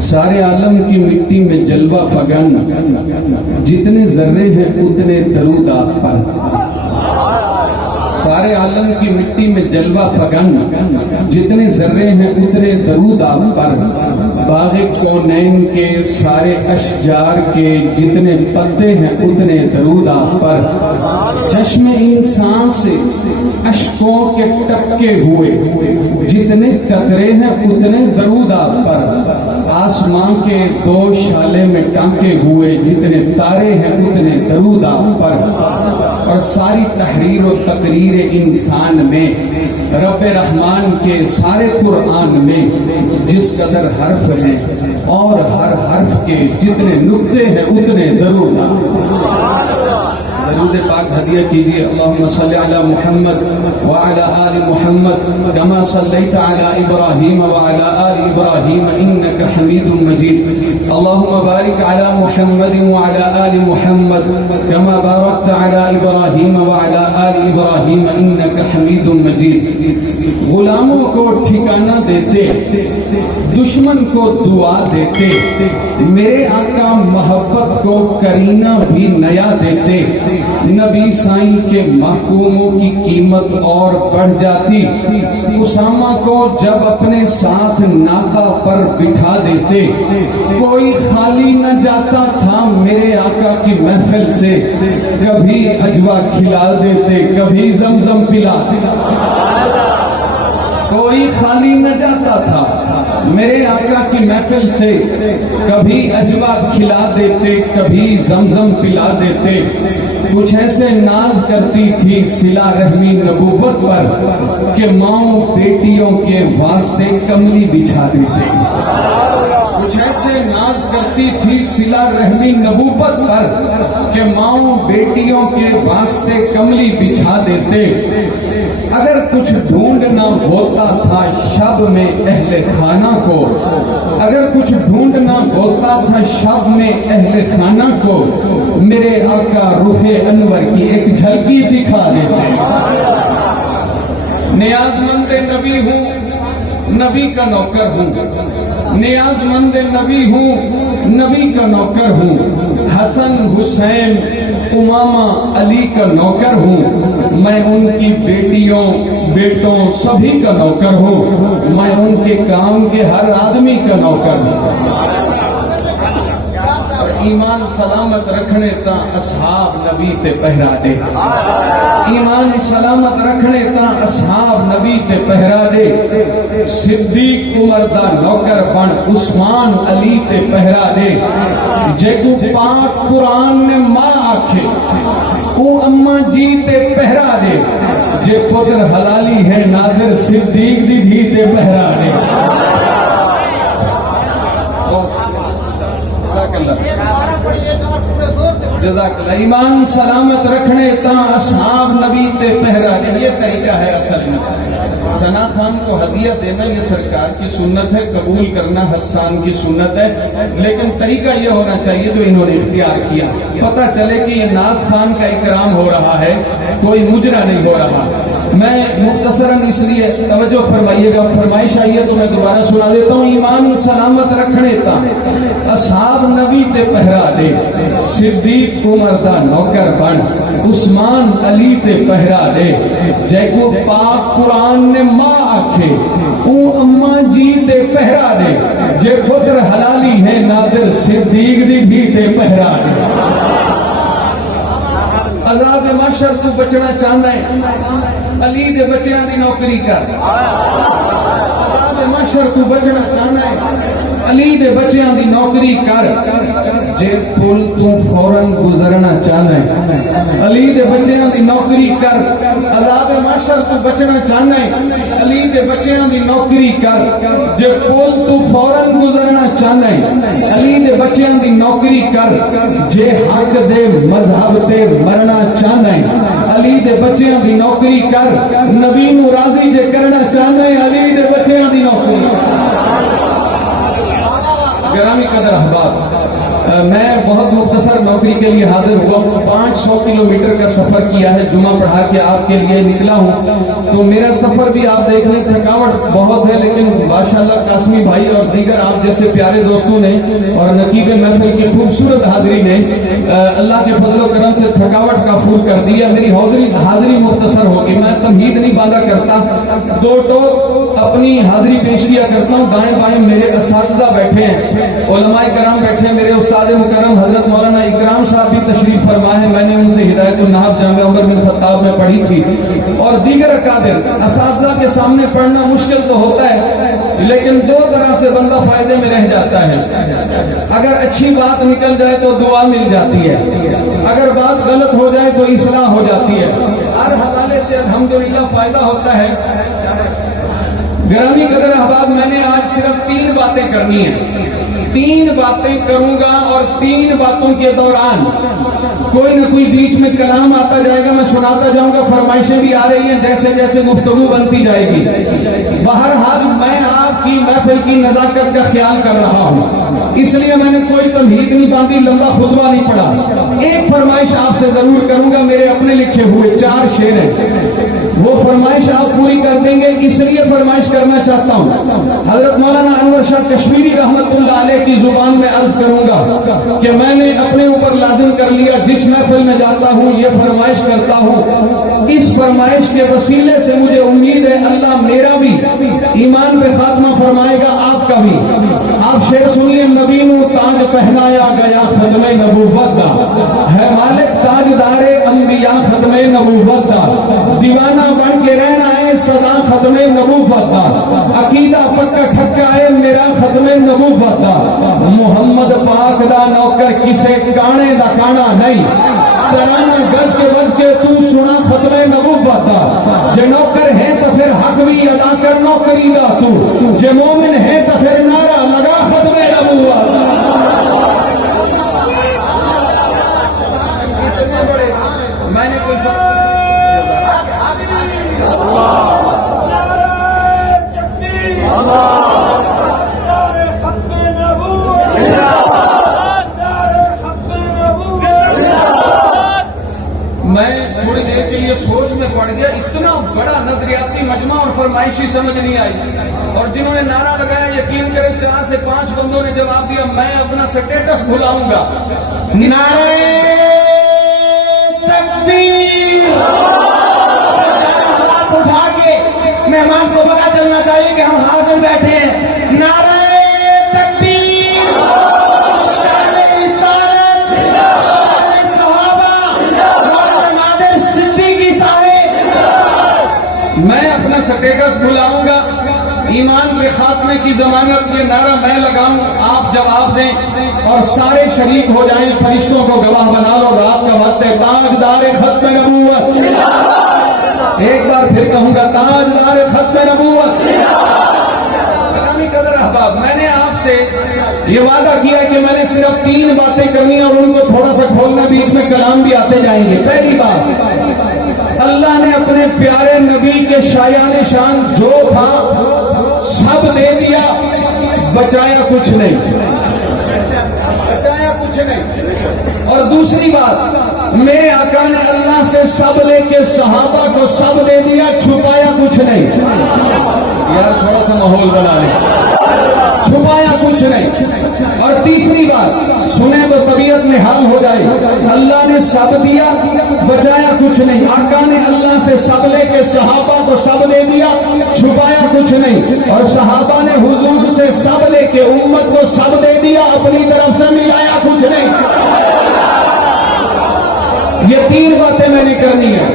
سارے عالم کی مٹی میں جلوہ فگن، جتنے ذرے ہیں اتنے درود آپ پر۔ سارے عالم کی مٹی میں جلوہ فگن، جتنے ذرے ہیں اتنے درود آپ پر۔ باغ کونین کے سارے اشجار کے جتنے پتے ہیں اتنے درود آپ پر۔ چشم انسان سے اشکوں کے ٹپکے ہوئے جتنے قطرے ہیں اتنے درود آپ پر۔ آسمان کے دو شالے میں ٹانکے ہوئے جتنے تارے ہیں اتنے درود آپ پر۔ اور ساری تحریر و تقریر انسان میں رب رحمان کے سارے قرآن میں جس قدر حرف ہیں اور ہر حرف کے جتنے نقطے ہیں اتنے درود درود پاک ہدیہ کیجیے۔ اللہم صلی علی محمد وعلی آل محمد کما صلیت علی ابراہیم وعلی آل ابراہیم انک حمید مجید۔ اللہم بارک علی محمد وعلی آل محمد کما بارکت علی ابراہیم وعلی آل ابراہیم انک حمید مجید۔ غلاموں کو ٹھکانہ دیتے، دشمن کو دعا دیتے، میرے آقا محبت کو کرینہ بھی نیا دیتے۔ نبی سائیں کے محکوموں کی قیمت اور بڑھ جاتی، اسامہ کو جب اپنے ساتھ ناقہ پر بٹھا دیتے۔ کوئی خالی نہ جاتا تھا میرے آقا کی محفل سے، کبھی اجوا کھلا دیتے کبھی زمزم پلا دیتے۔ کوئی خالی نہ جاتا تھا میرے آقا کی محفل سے، کبھی اجوا کھلا دیتے کبھی زمزم پلا دیتے۔ کچھ ایسے ناز کرتی تھی صلہ رحمی نبوت پر کہ ماؤں بیٹیوں کے واسطے کملی بچھا دیتے۔ کچھ ایسے ناز کرتی تھی صلہ رحمی نبوت پر کہ ماؤں بیٹیوں کے واسطے کملی بچھا دیتے۔ اگر کچھ ڈھونڈنا ہوتا تھا شب میں اہل خانہ کو، اگر کچھ ڈھونڈنا ہوتا تھا شب میں اہل خانہ کو، میرے آقا رخ انور کی ایک جھلکی دکھا دیتے۔ نیاز مند نبی ہوں، نبی کا نوکر ہوں، نیاز مند نبی ہوں، نبی کا نوکر ہوں۔ حسن حسین امامہ علی کا نوکر ہوں، میں ان کی بیٹیوں بیٹوں سبھی کا نوکر ہوں، میں ان کے کام کے ہر آدمی کا نوکر ہوں۔ ایمان سلامت رکھنے تا اصحاب نبی تے پہرا دے، ایمان سلامت رکھنے تا اصحاب نبی تے پہرا دے۔ صدیق عمر دا نوکر بن عثمان علی تے پہرا دے۔ جے کو پاک قرآن نے ماں آکھے او اماں جی تے پہرا دے، جے پتر حلالی ہے نادر صدیق دی دھی تے پہرا دے۔ جزاک اللہ۔ ایمان سلامت رکھنے تا اصحاب نبی تے پہرا دے، یہ طریقہ ہے اصل میں۔ ثنا خان کو ہدیہ دینا یہ سرکار کی سنت ہے، قبول کرنا حسان کی سنت ہے، لیکن طریقہ یہ ہونا چاہیے جو انہوں نے اختیار کیا۔ پتہ چلے کہ یہ نعت خان کا اکرام ہو رہا ہے، کوئی مجرا نہیں ہو رہا۔ میں مختصراً اس لیے توجہ فرمائیے گا، فرمائش آئی ہے تو میں دوبارہ سنا دیتا ہوں۔ ایمان سلامت رکھنے تا اصحاب نبی تے پہرا دے، صدیق عمر دا نوکر بن عثمان علی تے پہرا دے۔ جے کو پاک قرآن نے ماں آکھے او اماں جی تے پہرا دے، جے پتر حلالی ہے نادر صدیق دی بھی تے پہرا دے۔ عذاب محشر تو بچنا چاہنا ہے، علی دے بچیاں دی نوکری کر۔ عذاب محشر تو بچنا چاہنا ہے، علی دے بچیاں دی نوکری کر۔ جے پل تو فوراً گزرنا چاہنا ہے، علی دے بچیاں دی نوکری کر۔ عذاب محشر تو بچنا چاہنا ہے، علی دے بچیاں دی نوکری کر۔ جے پل تو فوراً گزرنا چاہنا ہے، علی دے بچیاں دی نوکری کر۔ جے حق دے مذہب تے مرنا چاہنا ہے، علی دے بچیاں دی نوکری کر۔ نبی نو راضی جے کرنا چاہنا ہے، علی دے بچیاں دی نوکری کر۔ گرامی قدر احباب، میں بہت مختصر نوکری کے لیے حاضر ہوا ہوں. 500 کلومیٹر کا سفر کیا ہے, جمعہ پڑھا کے آپ کے لیے نکلا ہوں. تو میرا سفر بھی آپ دیکھ لیں, تھکاوٹ بہت ہے, لیکن ماشاءاللہ قاسمی بھائی اور دیگر آپ جیسے پیارے دوستوں نے اور نقیب محفل کی خوبصورت حاضری نے اللہ کے فضل و کرم سے تھکاوٹ کا فور کر دیا. میری حاضری مختصر ہوگی, میں تمہید نہیں باندھا کرتا, دو ٹوک اپنی حاضری پیش کیا کرتا ہوں. دائیں بائیں میرے اساتذہ بیٹھے ہیں, علماء کرام بیٹھے ہیں, میرے استاد مکرم حضرت مولانا اکرام صاحب بھی تشریف فرما ہے. میں نے ان سے ہدایت النحو جامع عمر بن خطاب میں پڑھی تھی, اور دیگر اکابر اساتذہ کے سامنے پڑھنا مشکل تو ہوتا ہے, لیکن دو طرح سے بندہ فائدے میں رہ جاتا ہے. اگر اچھی بات نکل جائے تو دعا مل جاتی ہے, اگر بات غلط ہو جائے تو اصلاح ہو جاتی ہے. ہر حوالے سے الحمدللہ فائدہ ہوتا ہے. گرامی قدر احباب, میں نے آج صرف 3 باتیں کرنی ہیں. 3 باتیں کروں گا, اور 3 باتوں کے دوران کوئی نہ کوئی بیچ میں کلام آتا جائے گا, میں سناتا جاؤں گا. فرمائشیں بھی آ رہی ہیں, جیسے جیسے گفتگو بنتی جائے گی. بہرحال میں آپ کی محفل کی نزاکت کا خیال کر رہا ہوں, اس لیے میں نے کوئی تمہید نہیں باندھی, لمبا خطبہ نہیں پڑھا. ایک فرمائش آپ سے ضرور کروں گا, میرے اپنے لکھے ہوئے 4 شعر ہیں, وہ فرمائش آپ پوری کر دیں گے. اس لیے فرمائش کرنا چاہتا ہوں, حضرت مولانا انور شاہ کشمیری رحمت اللہ علیہ کی زبان میں عرض کروں گا کہ میں نے اپنے اوپر لازم کر لیا, جس محفل میں جاتا ہوں یہ فرمائش کرتا ہوں. اس فرمائش کے وسیلے سے مجھے امید ہے اللہ میرا بھی ایمان پہ خاتمہ فرمائے گا, آپ کا بھی. آپ شعر سنیے. نبی نو تاج پہنایا گیا ختم نبوت دا, ہے مالک تاجدار انبیاء ختم نبوت دا, دیوانہ بن کے رہنا ہے سدا ختم نبوت دا, عقیدہ پکا ٹھکا ہے میرا ختم نبوت دا, محمد پاک دا نوکر کسے کانے دا کانا نہیں, ترانہ گج کے تو سنا ختم نبوت دا. جے نوکر ہے تو پھر حق بھی ادا کر نوکری دا تو, جے مومن ہے تو پھر نعرہ لگا ختم نبوت دا. میں نے کوئی تھوڑی دیر کے لیے سوچ میں پڑ گیا, اتنا بڑا نظریاتی مجمع اور فرمائشی سمجھ نہیں آئی. اور جنہوں نے نعرہ لگایا یقین کریں 4 سے 5 بندوں نے جواب دیا میں اپنا سٹیٹس بھلاؤں گا. نعرہ تکبیر, ہاتھ اٹھا کے مہمان کو پتا چلنا چاہیے کہ ہم حاضر بیٹھے ہیں. نعرہ تکبیر, شان رسالت, شان صحابہ, مولانا نادر صدیقی صاحب. میں اپنا سٹیٹس بھلاؤں گا, ایمان کے خاتمے کی ضمانت یہ نعرہ میں لگاؤں, آپ جواب دیں اور سارے شریک ہو جائیں. فرشتوں کو گواہ بنا لو, رات کا وقت ہے. تاجدار ختم نبوت, ایک بار پھر کہوں گا تاجدار ختم نبوت. گرامی قدر احباب, میں نے آپ سے یہ وعدہ کیا کہ میں نے صرف 3 باتیں کرنی اور ان کو تھوڑا سا کھولنا, بیچ میں کلام بھی آتے جائیں گے. پہلی بات, اللہ نے اپنے پیارے نبی کے شایان شان جو تھا سب دے دیا, بچایا کچھ نہیں, بچایا کچھ نہیں. اور دوسری بات, میرے آقا نے اللہ سے سب لے کے صحابہ کو سب دے دیا, چھپایا کچھ نہیں. یار تھوڑا سا ماحول بنا لیں, چھپایا کچھ نہیں. اور تیسری بات, سنیں تو طبیعت میں حال ہو جائے, اللہ نے سب دیا, بچایا کچھ نہیں. آقا نے اللہ سے سب لے کے صحابہ کو سب دے دیا, چھپایا کچھ نہیں. اور صحابہ نے حضور سے سب لے کے امت کو سب دے دیا, اپنی طرف سے ملایا کچھ نہیں. یہ 3 باتیں میں نے کرنی ہے.